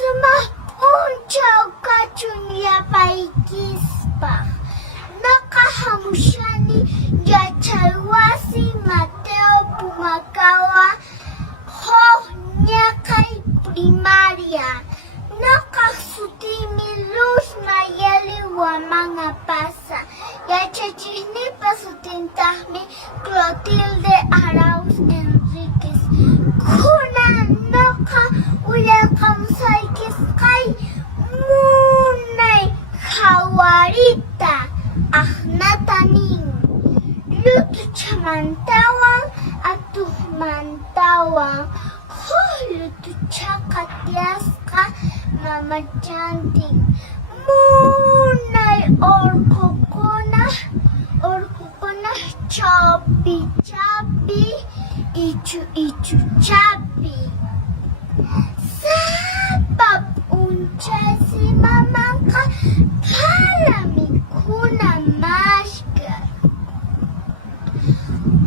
Sumahunchaw ka chunya paikispa. Nakahamushani Yachalwasi Mateo Pumakawa Ho Nyakay Primaria. Nakasutimi Luz Mayeli wa mga pasa. Yachachini pasutintahmi Clotilde Arauz Enriquez. Kuna naka ulakam saikis kay munay hawarita ahnataning. Luto chamantawang atuhmantawang. Luto chakatias ka mamachanting. Munay orko ko na chapi ichu chapi. Sabab unchay si mamangka palami kuna mashka.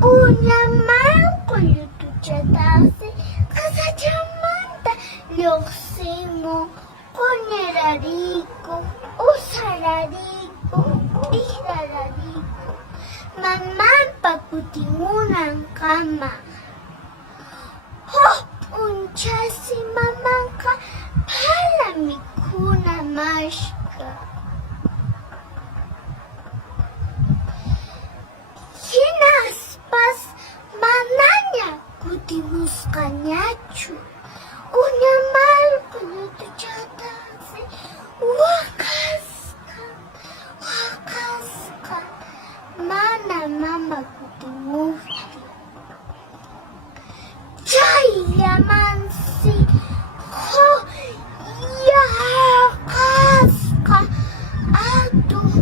Unaman ko yuto chatasi kasachamanta yoksimo kunerariko usarariko irarariko. Maman paputingunang kama. Ho unchay si mamangka palami kuna mashka. Hinaspas mananya kutimus kanyachu. Unyamal kunyutu chatasi wakaskan mana mama kutimusti. Jayamansi ho yakaska aduh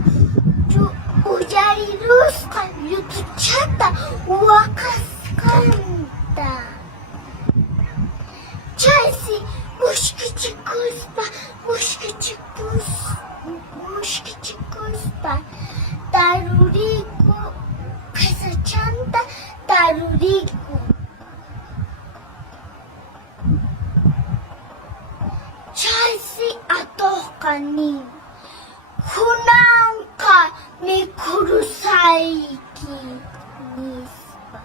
ujari ruska yutu chata wakaskanta. Chaysi mushkichikuspa taruriku kasachanta taruriku. Chaysi atohkanin kunanka mikurusaiki nispa.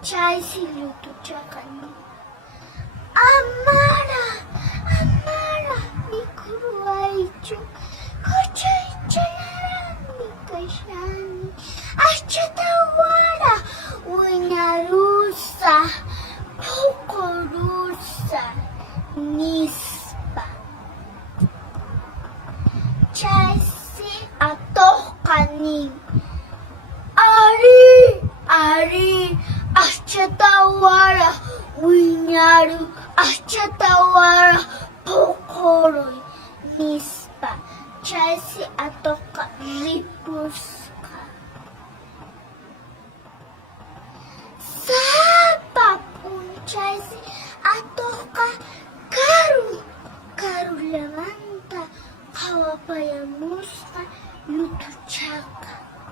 Chaysi lutuchakanin. Amara mikuruaichu kuchaycharani kashani achatawara uinarusa pukurusa nispa. Chaysi atohkanin ari achatawara uinaru achatawara pokoroy nispa. Chaysi atoka ripuska. Sabapun chaysi atoka karu lamanta kawapayamuska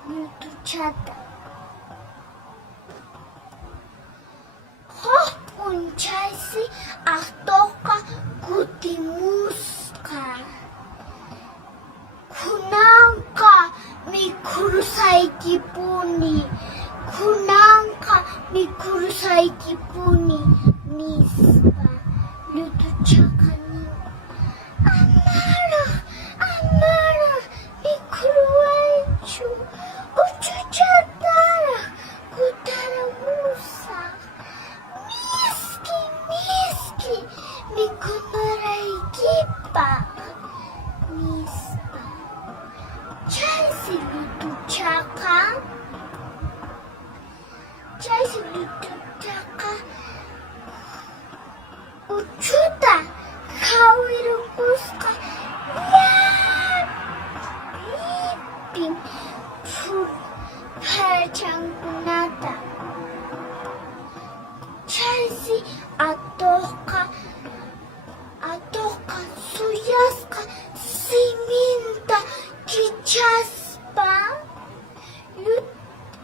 lutuchata. Hopun chaysi atoka kutimuska. Kunanka mikurusaikipuni nispa lutuchakani. Amara mikuruaichu uchuchatara kutaramusa. Miski mikunaraikipa nispa. Chaysi lutuchaka uchuta kawirukuska yapin parchankunata. Chaysi atoka suyaska siminta kichaspa.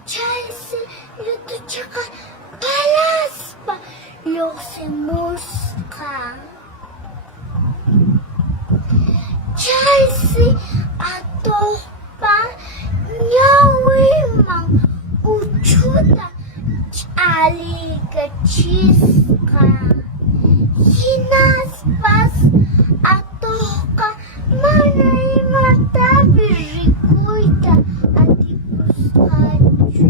Chaysi lutuchaka palaspa lluqsimusqa. Aligachiska. Hinaspas atoka manay mata birikuita atipuskachu.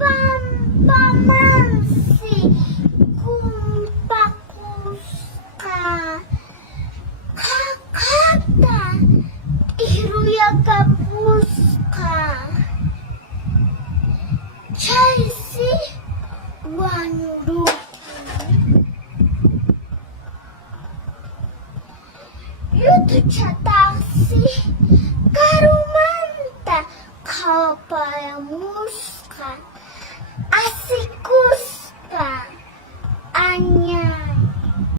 Pampamansi kumpakuska. Kakata iruyagapuska. Chelsea Wanuru. Yutu chatasi karumanta kapayamuska asikuspa anya